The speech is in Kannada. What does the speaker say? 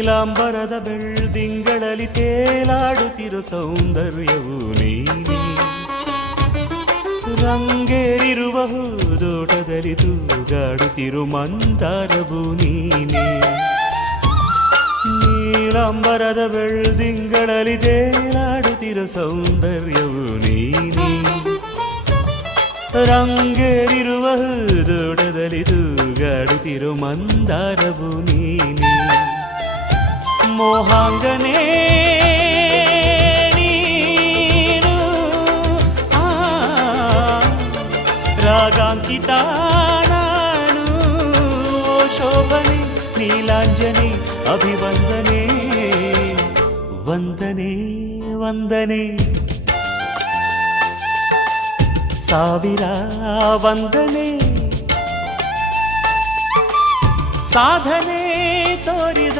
ನೀಲಾಂಬರದ ಬೆಳ್ದಿಂಗಳಲ್ಲಿ ತೇಲಾಡುತ್ತಿರೋ ಸೌಂದರ್ಯವು ನೀನೇ. ರಂಗೇರಿರುವ ಹೂದೋಟದಲ್ಲಿ ತೂಗಾಡುತ್ತಿರು ಮಂದಾರವು ನೀನೇ. ನೀಲಾಂಬರದ ಬೆಳ್ದಿಂಗಳಲ್ಲಿ ತೇಲಾಡುತ್ತಿರೋ ಸೌಂದರ್ಯವು ನೀನೇ. ರಂಗೇರಿರುವ ಹೂದೋಟದಲ್ಲಿ ತೂಗಾಡುತ್ತಿರು ಮಂದಾರವು ನೀನೇ. ಮೋಹಾಂಗನೇ ನೀನು, ರಾಗಾಂಕಿತ ನಾನು. ಓ ಶೋಭನೆ ನೀಲಾಂಜನೆ ಅಭಿವಂದನೆ ವಂದನೆ ವಂದನೆ. ಸಾವಿರ ವಂದನೆ. ಸಾಧನೆ ತೋರಿದ